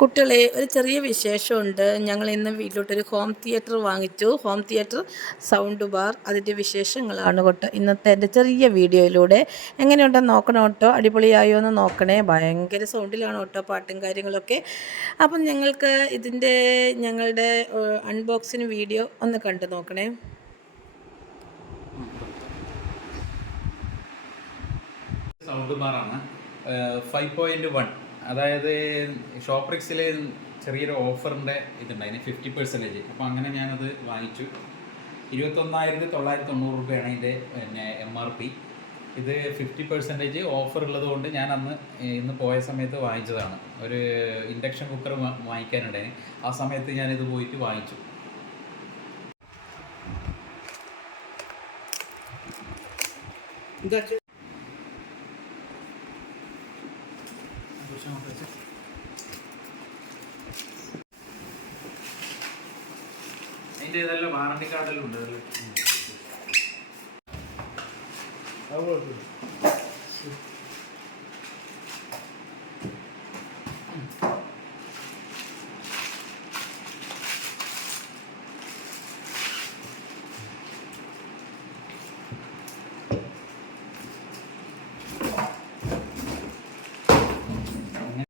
കുട്ടികളെ ഒരു ചെറിയ വിശേഷമുണ്ട്. ഞങ്ങൾ ഇന്ന് വീട്ടിലോട്ടൊരു ഹോം തിയേറ്റർ വാങ്ങിച്ചു. ഹോം തിയേറ്റർ സൗണ്ട് ബാർ അതിന്റെ വിശേഷങ്ങളാണ് കേട്ടോ. ഇന്നത്തെ എന്റെ ചെറിയ വീഡിയോയിലൂടെ. എങ്ങനെയുണ്ടെന്ന് നോക്കണം കേട്ടോ? അടിപൊളിയായോ എന്ന് നോക്കണേ. ഭയങ്കര സൗണ്ടിലാണ് കേട്ടോ പാട്ടും കാര്യങ്ങളൊക്കെ. അപ്പം ഞങ്ങൾക്ക് ഇതിന്റെ ഞങ്ങളുടെ അൺബോക്സിങ് വീഡിയോ ഒന്ന് കണ്ടു നോക്കണേ. സൗണ്ട് ബാറാണ് ഫൈവ് പോയിന്റ് വൺ അതായത് ഷോപ്രിക്സിൽ ചെറിയൊരു ഓഫറിന്റെ ഇതുണ്ടായിരുന്നു ഫിഫ്റ്റി പെർസെന്റേജ് അപ്പോൾ അങ്ങനെ ഞാനത് വാങ്ങിച്ചു. ഇരുപത്തൊന്നായിരത്തി തൊള്ളായിരത്തി തൊണ്ണൂറ് രൂപയാണ് ഇതിന്റെ പിന്നെ എം ആർ പി ഇത് ഫിഫ്റ്റി പെർസെന്റേജ് ഓഫർ ഉള്ളത് കൊണ്ട് ഞാൻ അന്ന് ഇന്ന് പോയ സമയത്ത് വാങ്ങിച്ചതാണ്. ഒരു ഇൻഡക്ഷൻ കുക്കർ വാങ്ങിക്കാനുണ്ടായിരുന്നു ആ സമയത്ത് ഞാനിത് പോയിട്ട് വാങ്ങിച്ചു. അതിന്റെ ഇതെല്ലാം വാറണ്ടി കാർഡെല്ലാം ഉണ്ട്? അതല്ലേ